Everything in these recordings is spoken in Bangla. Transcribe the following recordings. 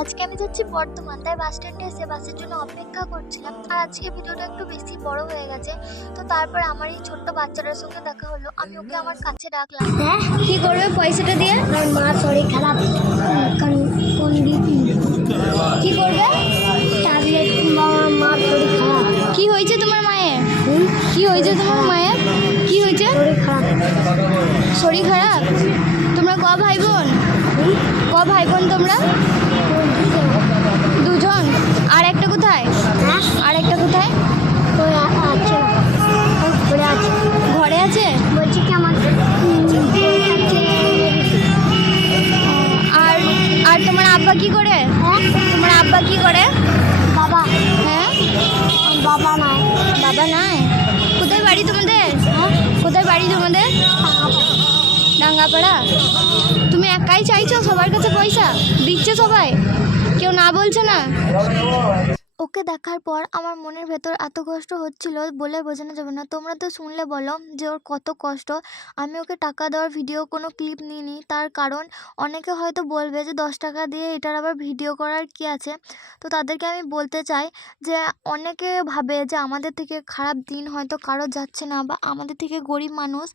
আজকে আমি যাচ্ছি বর্ধমান, তাই বাস স্ট্যান্ডে এসে বাসের জন্য অপেক্ষা করছিলাম। আর আজকে ভিডিওটা একটু বেশি বড় হয়ে গেছে। তো তারপর আমার এই ছোট্ট বাচ্চাটার সঙ্গে দেখা হলো। আমি ওকে আমার কাছে ডাকলাম। হ্যাঁ, কি করবে পয়সাটা দিয়ে? আমার মার শরীর খারাপ, কোন কি করবে? ট্যাবলেট কিংবা আমার মার শরীর খারাপ। কি হয়েছে তোমার মায়ের? কি হয়েছে তোমার মায়ের? কি হয়েছে? শরীর খারাপ। শরীর খারাপ? তোমরা ক ভাই বোন? তোমরা দুজন। আর একটা কোথায়? হ্যাঁ, আর একটা কোথায়? ওই আছে, ঘুরে আছে। ঘরে আছে? বলছি কি আমার আর আর তোমার আব্বা কি করে? হ্যাঁ, তোমার আব্বা কি করে? বাবা হ্যাঁ, বাবা নাই। বাবা নাই। কোথায় বাড়ি তোমাদের? হ্যাঁ, কোথায় বাড়ি তোমাদের? ডাঙ্গাপাড়া। তুমি একাই চাইছো সবার কাছে পয়সা? দিচ্ছে সবাই? কেউ না বলছে না? ওকে দেখার পর আমার মনের ভেতর এত কষ্ট হচ্ছিল বলে বোঝানো যাবে না। তোমরা তো শুনলে বলো যে ওর কত কষ্ট। আমি ওকে টাকা দেওয়ার ভিডিও কোনো ক্লিপ নিইনি, তার কারণ অনেকে হয়তো বলবে যে 10 টাকা দিয়ে এটার আবার ভিডিও করার কি আছে। তো তাদেরকে আমি বলতে চাই যে অনেকে ভাবে যে আমাদের থেকে খারাপ দিন হয়তো কারো যাচ্ছে না, বা আমাদের থেকে গরিব মানুষ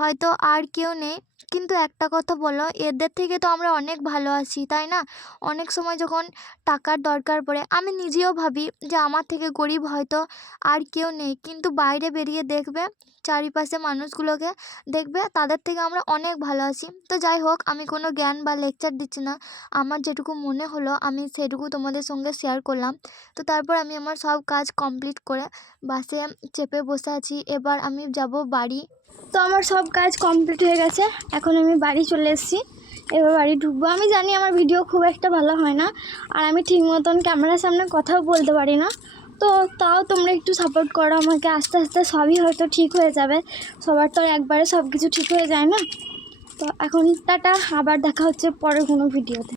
হয়তো আর কেউ নেই। কিন্তু একটা কথা বলো, এদের থেকে তো আমরা অনেক ভালো আছি, তাই না? অনেক সময় যখন টাকার দরকার পড়ে, আমি নিজেও ভাবি যে আমার থেকে গরিব হয়তো আর কেউ নেই, কিন্তু বাইরে বেরিয়ে দেখবে চারিপাশে মানুষগুলোকে, দেখবে তাদের থেকে আমরা অনেক ভালো আছি। তো যাই হোক, আমি কোনো জ্ঞান বা লেকচার দিচ্ছি না, আমার যেটুকু মনে হলো আমি সেটুকু তোমাদের সঙ্গে শেয়ার করলাম। তো তারপর আমি আমার সব কাজ কমপ্লিট করে বাসে চেপে বসে আছি। এবার আমি যাব বাড়ি। তো আমার সব কাজ কমপ্লিট হয়ে গেছে, এখন আমি বাড়ি চলে এসেছি। এবার বাড়ি ঢুকবো। আমি জানি আমার ভিডিও খুব একটা ভালো হয় না, আর আমি ঠিক মতন ক্যামেরার সামনে কথাও বলতে পারি না। তো তাও তোমরা একটু সাপোর্ট করো আমাকে, আস্তে আস্তে সবই হয়তো ঠিক হয়ে যাবে। সবার তো একবারে সব কিছু ঠিক হয়ে যায় না। তো এখন টাটা, আবার দেখা হচ্ছে পরের কোনো ভিডিওতে।